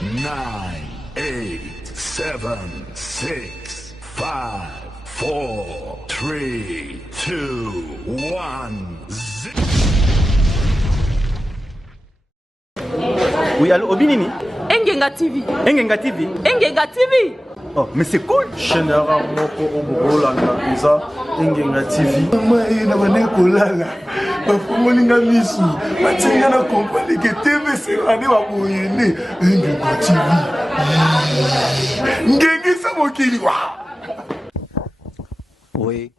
9, 8, 7, 6, 5, 4, 3, 2, 1, 0. Oui, allô, Obinini? Engenga TV. Engenga TV? Engenga TV. Oh, mais c'est cool. Général Moko Obolanga Eza Engenga TV. Maman na banekolala. Bafumolinga misu. Batinga na comprendre que TV c'est ane wa boyene. Engenga TV. Ngenge sa mokili wa. Oui,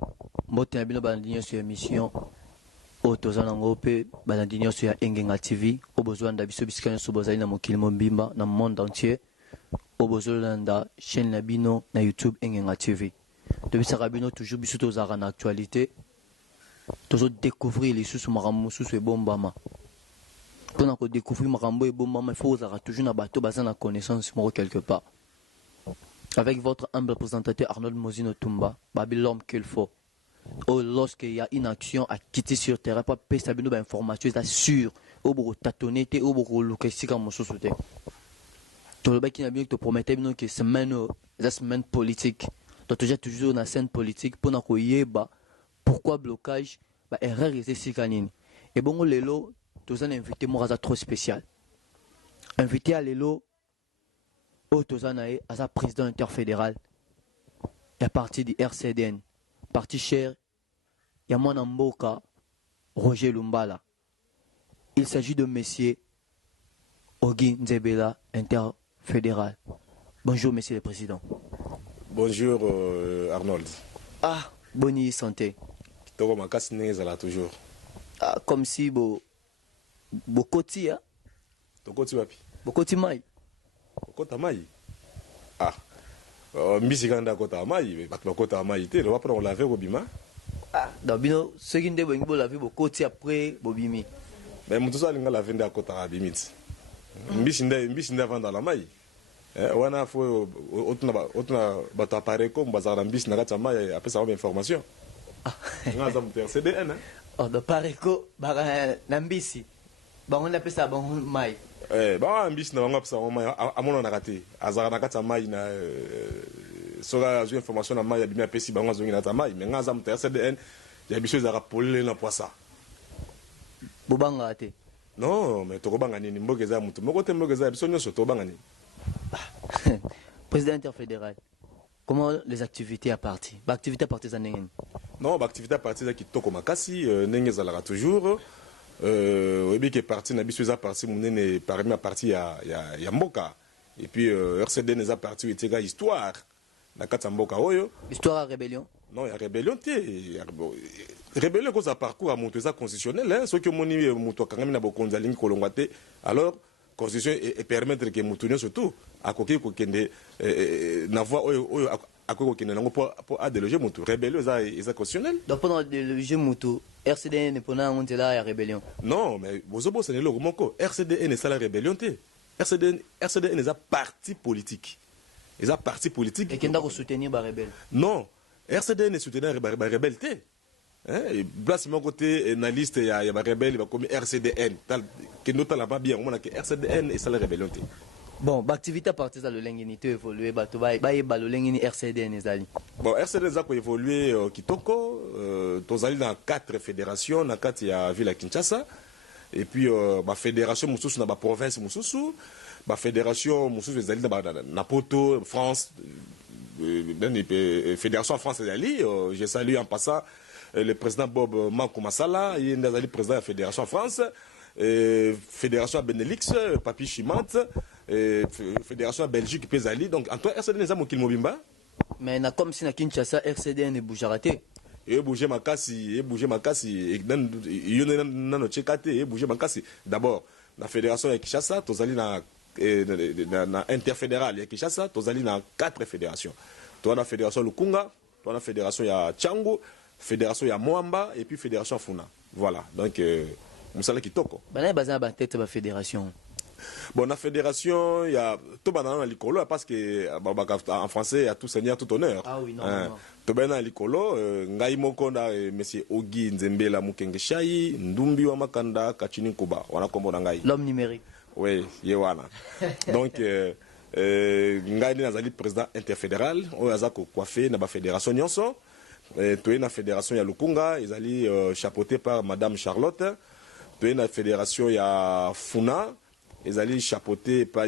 mbote bino bandinyo sur émission. Otozana ngope bandinyo sur Engenga TV. Obozwanda biso bisikanya so bozali na mokili mombimba na monde entier. Obozolanda chaîne na bino na YouTube Engenga TV. Tobisaka bino toujours biso tozaka na actualité. Tozo découvrir les sous makambo sous e bombama. Pour ko découvrir makambo e bombama, il faut ozaka toujours na bato baza na connaissance moko quelque part. Avec votre humble présentateur Arnold Mozino Tumba, Babi l'homme qu'il faut. Oh, lorsqu'il y a une action à quitter sur terrain, pas pester bino ba information c'est sûr. Obo tâtonner te obo lokesika mososote. Tout le qui n'a bien que te promettait que semaine politique. Donc tu toujours dans la scène politique pour nous yeba pourquoi blocage bah erreur est ici canine. Et bon lelo tous un invité moi trop spécial. Invité à lelo au tous un à sa président interfédéral. Il a parti du RCDN, parti cher. Il y a mon amboka Roger Lumbala. Il s'agit de monsieur Ogi Nzebela interfédéral. Bonjour, monsieur le président. Bonjour, Arnold. Ah, bonne santé. Toujours. Ah, comme si Bokoti, hein? Bokoti wapi? Bokoti mai. Bokota mai? Ah. Misiganda kota mai, bakota mai, te, on va prendre la verre au bima. Ah, d'abord, ceux qui ne la vie Bokoti après Bobimi. Mais mon tout ça, il a vendu à kota bimit. Mbishinda vanda la mai. Wana fo otuna bato appareil comme bazar mbis na kata mai après ça information. Ah, ngaza mter CDN. Oh, de pareco bara nambisi. Ba on appelle ça bon mai. Ba mbis na ngapsa mai amona na kate. Azara na kata mai na sora azu information na mai abimi apesi bango zongi na ta mai mais ngaza mter CDN ya biso za rapolé na poisa. Bobanga te. Non, mais tu as dit que tu as dit que président interfédéral, comment les activités à partir? L'activité partisane? Non, l'activité partisane qui est comme Makassi, n'est toujours. Oui, qui est parti, n'a pas parti, mon parmi parti à Mboka. Et puis RCD n'est pas parti, il y a histoire. Histoire à rébellion? Non, il y a rébellion. Rébellion, quand ça parcourt à mon constitutionnel, ce que mon moto quand même n'a pas conduit kolongate, alors constitution et permettre que moto surtout à côté qu'on n'avoir à côté qu'on pour déloger moto rébellion ça est constitutionnel. Donc pendant déloger moto RCDN n'est pas on est là à rébellion. Non, mais bozobo c'est le moko RCDN est ça la rébellion te. RCDN est un parti politique. Ils ont parti politique. Et qui n'a pas soutenir les rebelles? Non, RCDN est soutenu les rebelles. Place mon côté, dans la liste, il y a des rebelles, il y a comme RCDN. Qui ne parle pas bien, on a que RCDN et ça la rébellion. Bon, l'activité partisane de l'ingénité évolue, le l'ingénie RCDN est allé. Bon, RCDN a évolué Kitoko, tu as dans 4 fédérations, dans 4 il y a ville à Kinshasa, et puis la fédération Moussous dans la province Moussous, la fédération Moussous est allée dans Napoto, France, fédération France est allée, je salue en passant le président Bob Mankou Massala, il est le président de la fédération France, fédération Benelux, Papi Chimante, fédération Belgique, Pesali. Donc, Antoine RCDN est à Mokil Mobimba. Mais comme si na Kinshasa, RCDN est bougé raté. Et bouger ma casse, et bouger ma casse, et il y a un tchékate, et bouger ma casse. D'abord, la fédération de Kinshasa, tu as dans interfédéral, il y a Kinshasa, tu as dans 4 fédérations. Tu as la fédération Lukunga, tu as la fédération Tchango, fédération Moamba, et puis fédération Funa. Voilà. Donc, Moussala Kitoko. Il y a une tête de la fédération. Bon, la fédération, il y a tout dans l'icolo parce que en français, il y a tout seigneur, tout honneur. Ah oui, non. Tout dans l'icolo, ngai mokonda monsieur Ogi Nzembela Mukenge Shai, Ndumbi wa Makanda, Kachini Kuba, wana kombo ngai. L'homme numérique. Oui, Yewana. Donc, Ngani Nazali président interfédéral, on a coiffé dans la fédération Nyonso. Tu es dans la fédération Yalukunga, ils allaient chapeauté par Madame Charlotte. Tu es dans la fédération ya Funa, ils allaient chapeauté par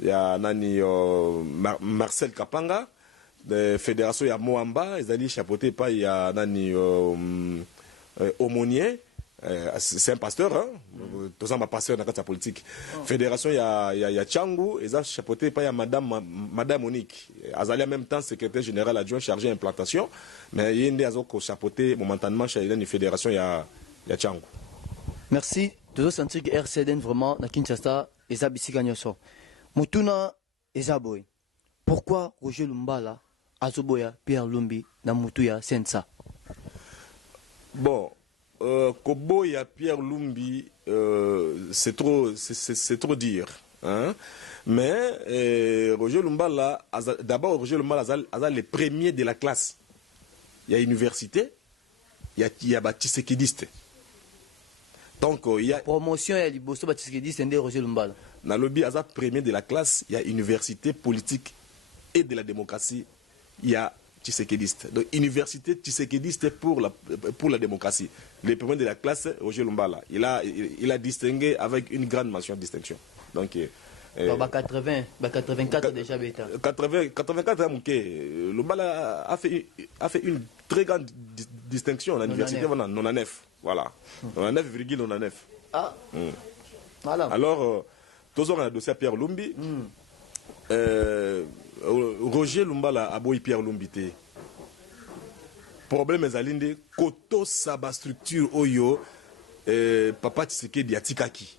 Nani Marcel Kapanga. La fédération ya Moamba, ils allaient chapeauté par Nani Aumonier. C'est un pasteur, hein? Tout ça, ma pasteur dans la politique. Fédération, il y a Tchangou, ils ont chapeauté par Madame Monique. Azali en même temps secrétaire général adjoint chargé d'implantation, mais il y a un chapeauté momentanément chez la fédération, il y a Tchangou. Merci. Tout sentir que RCDN vraiment, na Kinshasa, ils ont bisika nyoso. Mutuna, Ezaboy. Pourquoi Roger Lumbala, Azoboya, Pierre Lumbi, na Mutuya, Sensa? Bon. Kobo et Pierre Lumbi, c'est trop dire. Hein? Mais Roger Lumbala, d'abord Roger Lumbala a les premiers de la classe. Il y a université, il y a Tshisekidiste. Donc il y a promotion et Liboso Tshisekidiste et Roger Lumbala. Dans le lobby a premier de la classe, il y a université politique et de la démocratie. Il y a Tshisekidiste. Donc, université Tshisekidiste pour la démocratie. Le premier de la classe, Roger Lumbala. Il a distingué avec une grande mention de distinction. Donc, 84 déjà bêta. 84 Lumbala a fait une très grande distinction à l'université 99. Voilà. 99,99. Ah. Voilà. Alors, tous on a un dossier à Pierre Lumbi. Roger Lumbala a beau Pierre Lumbité. Problème est alinde koto saba structure oyo papa Tshisekedi atikaki.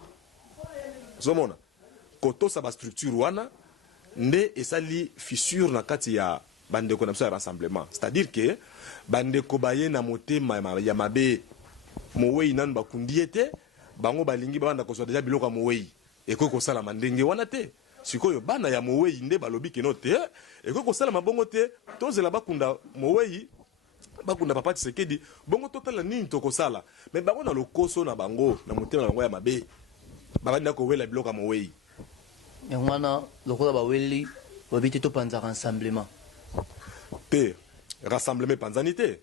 Zomona koto saba structure wana nde esali fissure na kati ya bande ko na rassemblement. C'est-à-dire que bande ko baye na motema ya mabe mowei nan bakundi ete bango balingi banda ko so déjà biloko mowei eko ko sala mandenge wana te. Sikoyo bana ya mowei nde balobi keno te eko ko sala mabongo te tozela bakunda mowei bakunda papa Tshisekedi bongo totala nini toko sala mais bango na lokoso na bango na motema na bango ya mabe babanda ko wela biloko mowei yangwana lokola baweli babiti to panza rassemblement te rassemblement panzanité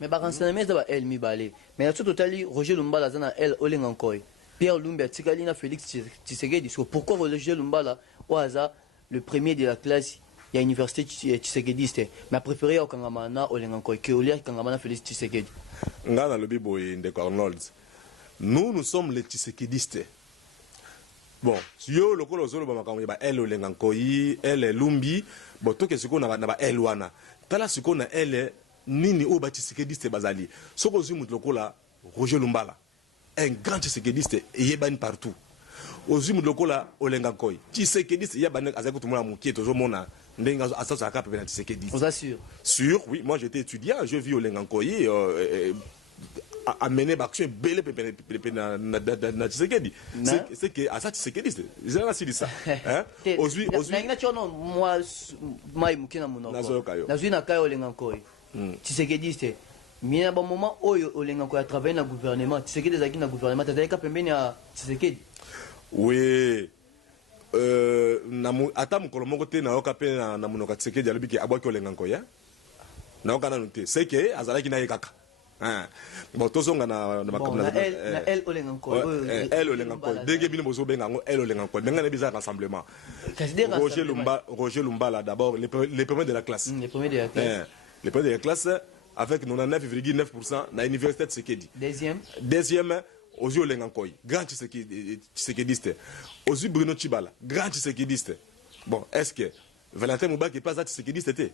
mais ba rassemblement za ba el mi balé mais na tout totali Roger Lumbala zana el olenga nkoy Pierre Lumbi atikali na Félix Tshisekedi. Pourquoi Roger Lumbala au hasard le premier de la classe, il y a l'université Tshisekedi, mais a préféré au Kangamana au Lengankoy que au Kangamana Félix Tshisekedi. Ngana le bibo de Arnold. Nous sommes les Tshisekedistes. Bon, si yo le kolo zolo ba makambo ba el au Lengankoy, el Lumbi, bon to ke siko na ba el wana. Tala siko na el nini o ba Tshisekediste bazali. Soko zu mutu lokola Roger Lumbala. Un grand Tshisekediste et yebani partout. Ozu mulokola olengakoy. Tshisekediste yebani azako tout le monde mukie toujours mona ndenga asasa ka pe na Tshisekedi. Vous assure? Sûr, oui, moi j'étais étudiant, je vis olengakoy amener action belle pe na Tshisekedi. C'est que asa Tshisekediste. Ils ont assez dit ça. Hein? Ozu na chono moi mai mukina munoko. Nazu na kayo olengakoy. Tshisekediste. Mais à un moment où on a travaillé dans le gouvernement, Tshisekedi est dans le gouvernement, tu as dit Tshisekedi. Oui. Atam Kolomokote na okape na munoka Tshisekedi alobi ki abwaki olengankoya. Na okana nute. C'est que azalaki na yekaka. Bon tozonga na makambo na el olengankoy. El olengankoy. Denge bino bozo benga ngo el olengankoy. Benga na bizarre rassemblement. Roger Lumbala d'abord les premiers de la classe. Les premiers de la classe. Les premiers de la classe avec 99,9% na université Tshisekedi. Deuxième Ozu Olengankoy, grand Tshisekediste. Ozu Bruno Tshibala, grand Tshisekediste. Bon, est-ce que Valentin Moubaki n'est pas un Tshisekediste?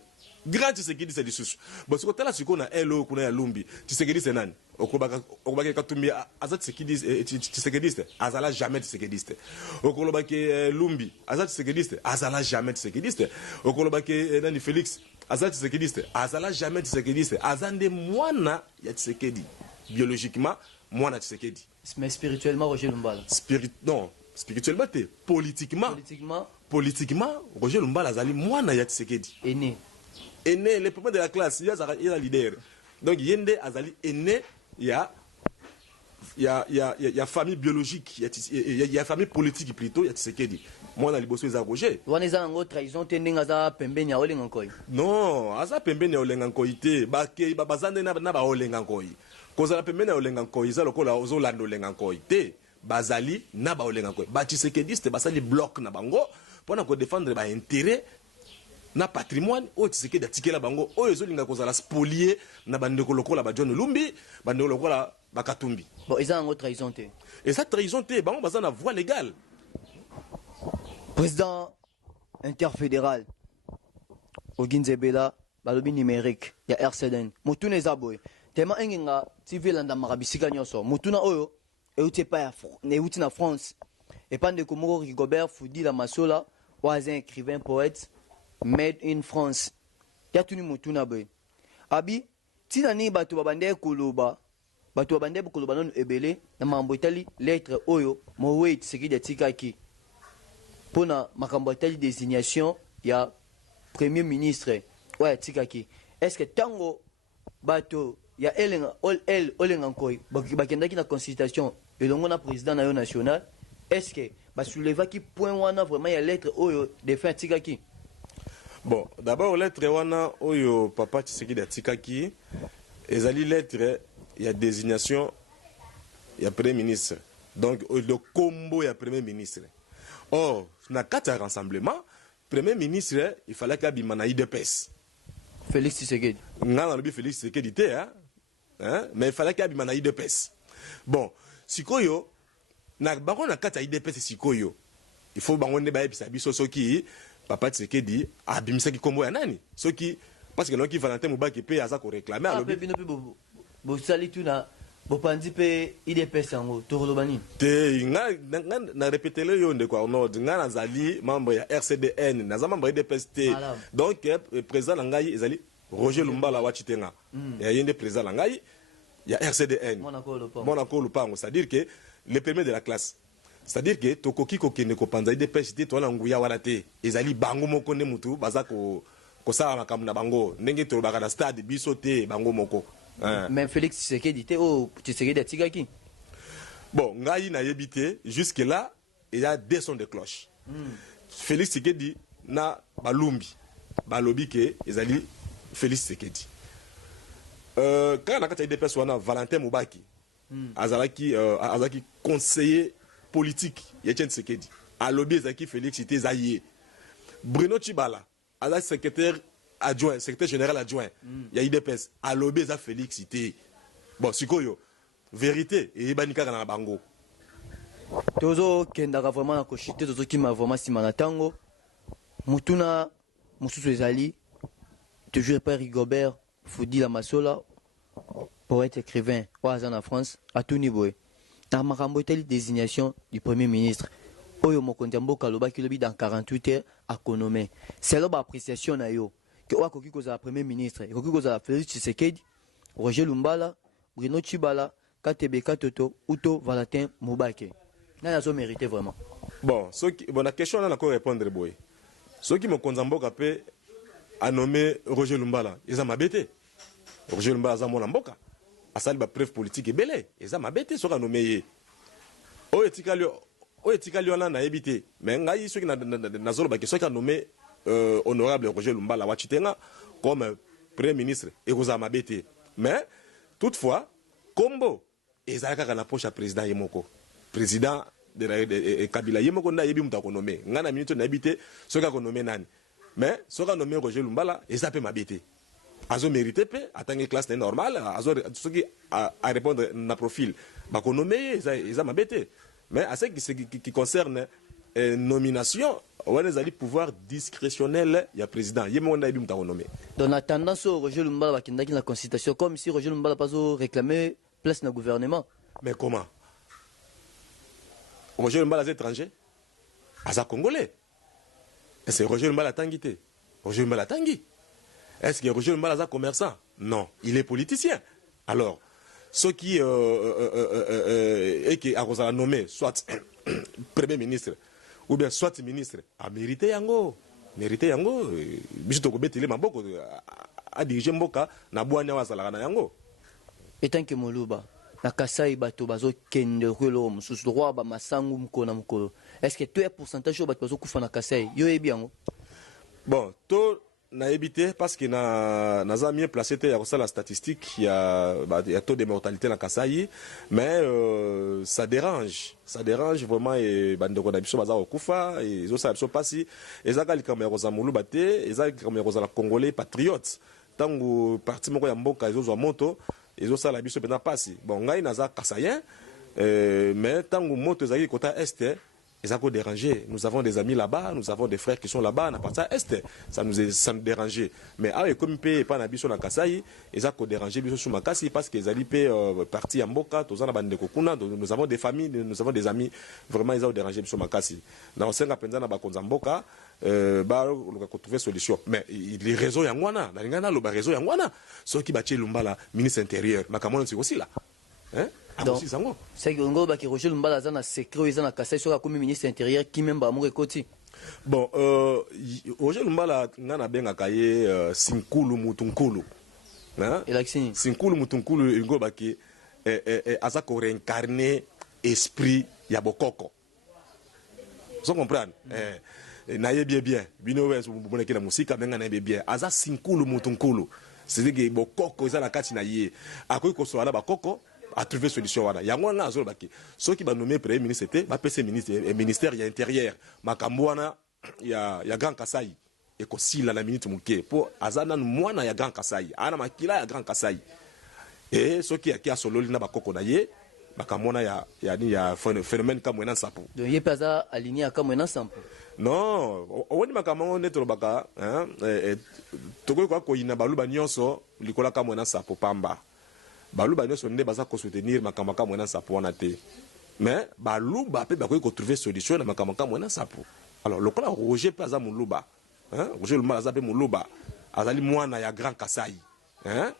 Grand Tshisekediste du sous. Bon, ce que tu as na Elo, kuna ya Lumbi, Tshisekediste nan. Okobaki Katumbi, Azat Tshisekediste, Azala jamais Tshisekediste. Okolobaki Lumbi, Azat Tshisekediste, Azala jamais Tshisekediste. Okolobaki Nani Félix, Azat Tshisekediste, Azala jamais Tshisekediste. Azande Mwana ya Tshisekedi. Biologiquement, Mwana Tshisekedi. Mais spirituellement, Roger Lumbala. Non, spirituellement, politiquement, Roger Lumbala Azali Mwana ya Tshisekedi. Aîné, le premier de la classe, il y a un leader. Donc, Yende Azali aîné, il y a y a famille biologique, il y a famille politique plutôt, il y a Tshisekedi. Moi, on a liboso les Roger. On est en trahison, tendenga pembeni ya olengankoi. Non, aza pembeni ya olengankoi te, bazande na ba olengankoi. Kozala pembeni ya olengankoi, za lokola ozolanda olengankoi te, bazali na ba olengankoi. Ba Tshisekediste basali bloc na bango pour ko défendre ba intérêt na patrimoine o Tshisekedi atikela bango oyo ezolinga kozala spolier na bandeko lokola ba John Lumbi, bandeko lokola ba Katumbi. Bon, ils ont trahison te. Et ça trahison te, bango baza na voie légale. Président interfédéral Oginzebela balobi numérique ya RCDN mutuna ezaboy tellement enginga TV landa marabisika nyoso mutuna oyo euti pa ya euti na France et pas de Komoro Rigobert Foudi la Masola was un écrivain poète made in France ya tuni mutuna boy abi tina ni bato babande koloba bato babande koloba non ebele na mambo itali lettre oyo mo wait sekidi tikaki pour la désignation, il y a Premier ministre. Ouais, Tikaki. Est-ce que tango bateau, il y a Olengankoi, bakendaki na consultation, et l'on a président national, est-ce que bah souleva qui point wana vraiment il y a lettre oyo de fin Tikaki? Bon, d'abord lettre wana oyo papa Tshisekedi Tikaki, ezali lettre, il y a désignation, il y a Premier ministre. Donc le combo il y a Premier ministre. Or, dans le rassemblement, Premier ministre, il fallait qu'il y ait un IDPS. Félix Tshisekedi. Félix Tshisekedi, mais il fallait qu'il y ait un IDPS. Bon, si koyo, na baron na kata IDPS si koyo, il faut bangon ne baye bisabi so qui papa Tshisekedi abimisa ki kombo ya nani. So qui parce que non qui Valentin Mubaki pe aza ko réclamer alors. Bo sali tu na Bopanzi pe IDPS yango torolobani te na répéter le yo ndeko no nga nazali membre ya RCDN naza membre IDPS te donc président ngai ezali Roger Lumbala wa Chitenga ya yende président ngai ya RCDN mona ko lupango c'est-à-dire que le premier de la classe c'est-à-dire que tokoki ko kende ko panza IDPS te to na nguya wana te ezali bango moko ne mutu baza ko sala makambo na bango ndenge to baka na stade biso te bango moko. Mais Félix Tshisekedi dit oh Tshisekedi Tigaki. Bon, ngai na yebité jusque là il y a deux sons de cloche. Félix Tshisekedi na balumbi balobi ke ezali Félix Tshisekedi. Quand on a kata IDPS wana Valentin Mubaki azalaki conseiller politique ya Tshisekedi. Alobi ezaki Félix Tshisekedi zaye. Bruno Tshibala azali secrétaire adjoint, secrétaire général adjoint, il y a IDPS, à l'obéza Félix cité. Bon, sikoyo, vérité, et banika na bango. Tozo kendaka vraiment na koshite tozo ki ma vraiment si manatango. Mutuna mususu ezali toujours pas Rigobert Foudi la Masola poète écrivain oaza na France à tout niveau. Na makambo telle désignation du premier ministre. Oyo mokonzi mboka lobaki lobi dans 48 heures à Konome. C'est là appréciation na yo. Que Oakoki koza premier ministre, Oakoki koza Félix Tshisekedi, Roger Lumbala, Bruno Tshibala, Katebe Katoto, Uto Valentin Mubaki. N'a pas mérité vraiment. Bon, la question on a encore répondre boy. Ceux qui me konzamboka pe a nommé Roger Lumbala, ils ont m'abêté. Roger Lumbala za mon mboka. A sali ba preuve politique et belé, ils ont m'abêté sur a nommé. O etikali on a évité. Mais ngai ceux qui na zolo ba ceux qui a nommé honorable Roger Lumbala Wachitenga comme premier ministre et Rosa Mabete. Mais toutefois, Kombo ezalaka na poche à président Yemoko. Président de Kabila Yemoko na yebi muta konomé. Ngana minute na habité ce qu'a nommé nani. Mais ce qu'a nommé Roger Lumbala ezapé Mabete. Azo mérité pe atteindre classe normale, azo ce qui a répondre na profil. Ba konomé eza Mabete. Mais à ce qui concerne nomination, on a des pouvoirs discrétionnels, il y a président. Il y a nommé. Dans la tendance, Roger Lumbala va quitter la constitution comme si Roger Lumbala n'a pas réclamé place dans le gouvernement. Mais comment? Roger Lumbala est étranger? Asa Congolais? Est-ce que Roger Lumbala a tanguité? Roger Lumbala a tangué? Est-ce que Roger Lumbala est commerçant? Non, il est politicien. Alors, ceux qui a nommé soit premier ministre ou bien soit ministre a mérité yango biso to ko betele maboko a diriger mboka na bwanya wa salaka na yango etant que Moluba na Kasai bato bazo kende kwelo mususu droit ba masangu mkona mkolo. Est-ce que tu es pourcentage bato bazo kufa na Kasai? Yo ebi yango. Bon, to na évité parce que na mieux placé il y a la statistique, il y a taux de mortalité na Kasai, mais ça dérange vraiment et bandeko na biso baza okufa et zo sa biso pasi ezaka likambo za mulu bate ezaka likambo za la congolais patriotes tango parti moko ya mboka ezo zo moto ezo sala biso pena pasi bon ngai naza kasayen mais tango moto ezaki kota este ezako déranger. Nous avons des amis là-bas, nous avons des frères qui sont là-bas, na parti est, ça nous dérangeait. Mais ah comme pe pas na biso na Kasai, ezako déranger biso sur Makasi parce que ezali pe parti en Mboka, tozana bande kokuna, nous avons des familles, nous avons des amis, vraiment ezako déranger biso Makasi. Na osenga penza na bakonza Mboka, ba ko trouver solution. Mais les réseaux yangwana, na ngana lo ba réseau yangwana, ceux qui batie Lumbala ministre intérieur, makamona c'est aussi là. Hein? Donc, c'est que Ngo Baki Roger Lumbala zana secret zana Kasai sur comme ministre intérieur qui même ba mourir koti. Bon, Roger Lumbala ngana benga kaye Sinkulu Mutunkulu. Hein? Sinkulu Mutunkulu Ngo Baki azako réincarner esprit ya bokoko. Vous comprenez? Na ye bien. Bino wes mbona kila musika benga na ye bien. Aza Sinkulu Mutunkulu. C'est que bokoko za na kati na ye. Akoyi ko so ala bakoko à trouver solution wana yango na azolo baki ceux qui ba nommé premier ministre était ba PC ministre et ministère ya intérieur makambo wana ya Grand Kasai et ko sila na minute muke pour azana mwana ya Grand Kasai ana makila ya Grand Kasai et ceux qui a sololi na bakoko na ye makambo na ya phénomène comme na sapo donc ye paza aligné comme na sapo non woni makambo netro baka hein toko ko ina baluba nyonso likola comme na sapo pamba baluba nyonso nde baza ko soutenir makamaka mwana sapo wana te mais baluba pe bakoki ko trouver solution na makamaka mwana sapo alors lokola Roger pe aza muluba hein Roger Lumbala aza pe muluba azali mwana ya Grand Kasai hein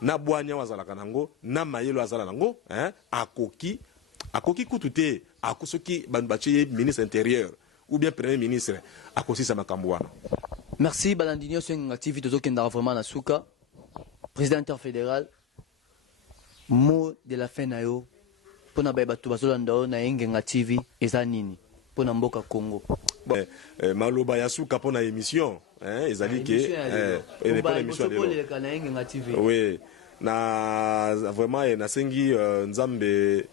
na bwanya wazala kanango na mayelo azala nango hein akoki kutu te akosoki banbache ministre intérieur ou bien premier ministre akosi sa makambo wana. Merci Balandinio sur activité tozo kenda vraiment na suka président interfédéral. Mot de la fin na yo pona ba bato bazolanda na Engenga TV eza nini pona mboka Congo maloba ya suka pona émission hein ezali ke pona émission na Engenga TV oui na vraiment na sengi nzambe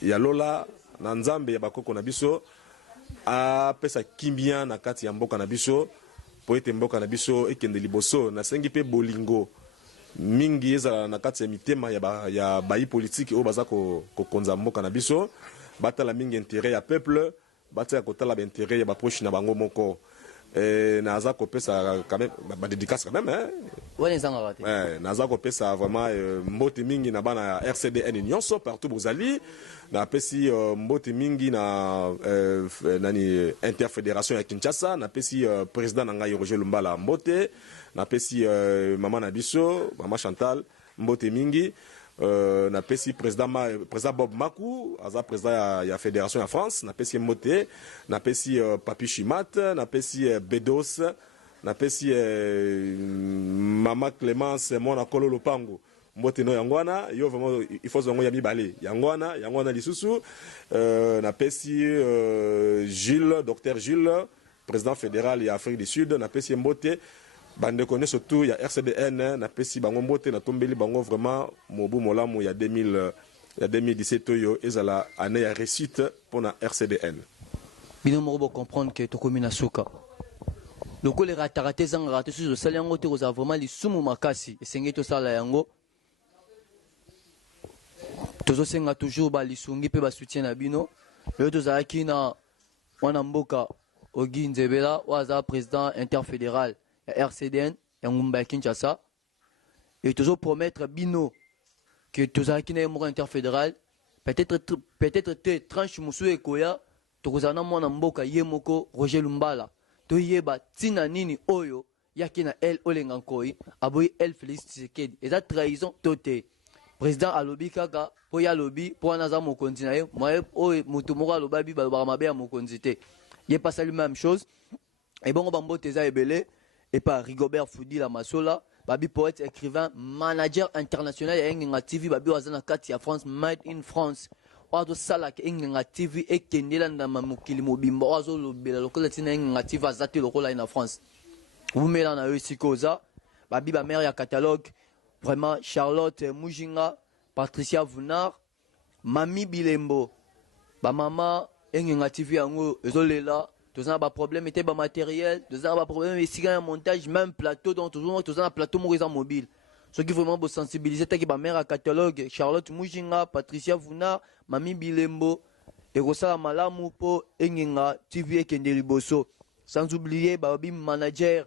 ya lola na nzambe ya bakoko na biso a pesa kimbia na kati ya mboka na biso po ete mboka na biso ekende liboso na sengi pe bolingo mingi ezala na kati ya mitema ya bayi politique o baza ko konza mboka na biso batala mingi intérêt ya peuple batala kotala ba intérêt ya ba proche na bango moko na za ko pesa quand même ba dédicace quand même hein ouais nzanga wate na za ko pesa vraiment mbote mingi na bana RCDN nyonso partout bozali na pesi mbote mingi na nani interfédération ya Kinshasa na pesi président na ngai Roger Lumbala mbote na pesi maman na biso maman Chantal mbote mingi na pesi président Bob Makou aza président ya fédération ya France na pesi mbote na pesi Papi Chimat na pesi Bedos na pesi maman Clémence mona kolo lopango mbote no yangwana yo vraiment il faut zongo ya mibale yangwana lisusu na pesi Gilles docteur Gilles président fédéral ya Afrique du Sud na pesi mbote bande connaît surtout ya RCDN na pesi bango mbote na tombeli bango vraiment mobu molamu ya 2017 yo ezala année ya réussite pour na RCDN bino mo comprendre que to komina suka loko le ratarate zanga raté sur sala yango te koza vraiment lisumu makasi esengé to sala yango tozo senga toujours ba lisungi pe ba soutien na bino yo tozalaki na wana mboka Ogi Nzebela waza président interfédéral ya RCDN ya ngumba ya Kinshasa et toujours promettre bino que tozalaki na moko interfédéral peut-être te tranche musu ekoya tokozana mwana mboka ye moko Roger Lumbala to yeba tina nini oyo yaki na el olenga nkoi aboyi el Félix Tshisekedi eza trahison tote président alobi kaka po ya lobi po na za mokonzi na ye moye oyo mutu moko alobabi ba mabe ya mokonzi te ye pas la même chose et bon bambote eza ebele et par Rigobert Foudi la Masola babi poète, écrivain, manager international ya Engenga TV, babi wazana kati ya France, made in France. Wazo sala ke Engenga TV ekendela na mukili mobimba, wazo lobela lokola tina Engenga TV azati lokola ina France. Vous mettez na Sikoza, babi ba mère ya catalogue, vraiment Charlotte Mujinga, Patricia Vunard, Mami Bilembo, ba mama Engenga TV yango ezolela. Tous un problème était bas matériel, tous un problème ici un montage, même plateau, donc toujours tous un plateau mobile. Ce qui vraiment pour sensibiliser, t'as qui ba mère à catalogue, Charlotte Mujinga, Patricia Vuna, Mami Bilembo, et Rosa Malamu po Engenga TV Kendeli Bosso. Sans oublier babi manager,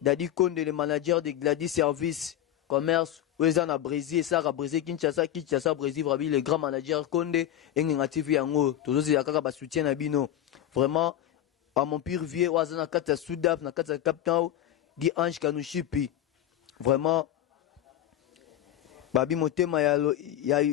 Dadi Konde le manager de Gladys Service Commerce, Ouezan à Brésil, Sarah Brésil, Kinshasa Brésil, Rabi le grand manager Konde Engenga TV yango, toujours il y a kaka ba soutien à bino. Vraiment à mon pire vieux, Ouazana Kata Soudaf, Nakata Captain, Guy Ange Kanushipi. Vraiment, Babi Motema, ya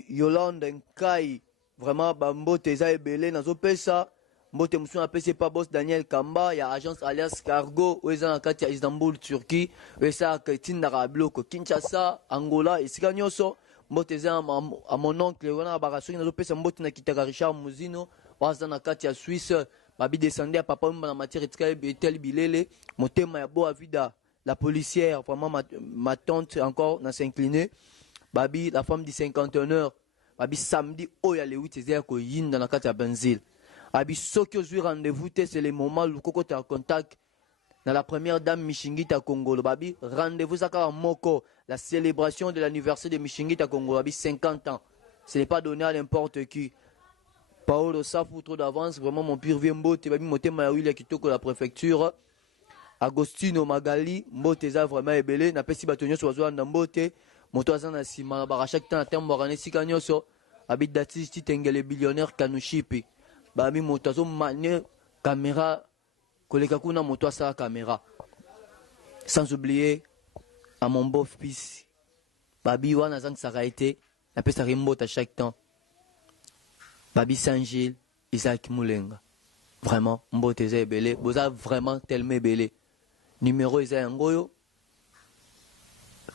Yolande Nkai, vraiment, Bambo Teza Ebele, Nazo Pesa, Mbote Moussou appelé pas boss Daniel Kamba, ya agence alias Cargo, Ouazana Kata Istanbul, Turquie, Oueza Tindara Bloko, Kinshasa, Angola, et Siganyoso, Mbote Zé à mon oncle, Ouana Barasso, Nazo Pesa, Mbote Nakitaka Richard Mouzino, Ouazana Kata Suisse, Babi descendait à papa dans la matière et tel bilele, motema ya boa vida, la policière, vraiment ma tante encore n'a s'incliné. Babi, la femme du 51 Babi samedi, oh ya le 8 c'est-à-dire que yin dans la carte à benzil. Babi, ce que je rendez-vous, c'est le moment où Koko t'es en contact dans la première dame Mishingita Congo. Babi, rendez-vous ça quand Moko, la célébration de l'anniversaire de Mishingita Congo. Babi, 50 ans. Ce n'est pas donné à n'importe qui. Paolo Safou trop d'avance, vraiment mon pire vieux mbote, babi motema ya wili kitoko la préfecture. Agostino Magali, mbote za vraiment ebele, na pesi batonyo so wazo na mbote, moto azana sima ba chaque temps tembo rane sikanyo so, abi dati tengele billionnaire Kanushipi. Babi moto azo mane caméra koleka kuna moto sa caméra. Sans oublier à mon beau-fils. Babi wana zang saraité, na pesa rimbote à chaque temps. Babi Saint-Gilles, Isaac Moulenga. Vraiment, Mboteze Ebele. Vous avez vraiment tellement belé. Numéro Isaac Ngoyo.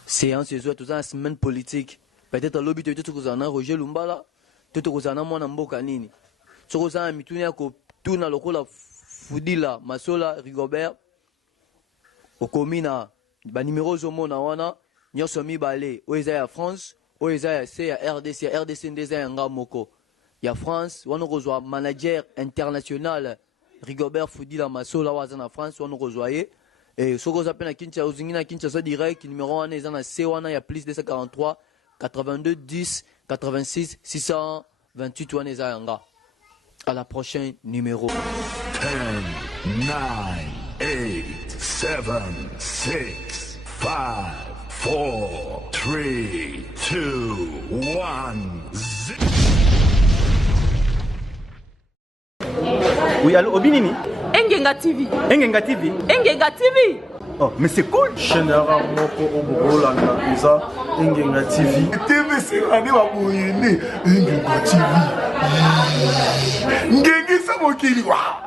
Séance de tout ça, semaine politique. Peut-être lobby de tout ça, Roger Lumbala. Tout ça, moi, Namboka Nini. Tout ça, Mitunia, tout na lokola Fudila, Masola, Rigobert. Okomina, ba numéro Zomo na wana. Nyosomi Balé. Oisaya France. Oisaya C, RDC. RDC Ndeza Nga Moko. Il y a France, on reçoit manager international Rigobert Foudila Massola en France, on reçoit et ce qu'on appelle à Kinshasa direct, numéro 1 est dans C1, il y a plus de 43 82 10 86 628 on est à la prochaine numéro. 10, 9, 8, 7, 6, 5, 4, 3, 2, 1, 0. Oui, allô, Obinini? Engenga TV. Engenga TV? Engenga TV. Oh, mais c'est cool! Général Moko Oboulanga, Isa, Engenga TV. TV, c'est l'année où il est né. Engenga TV. Ngengi Samokili, waouh!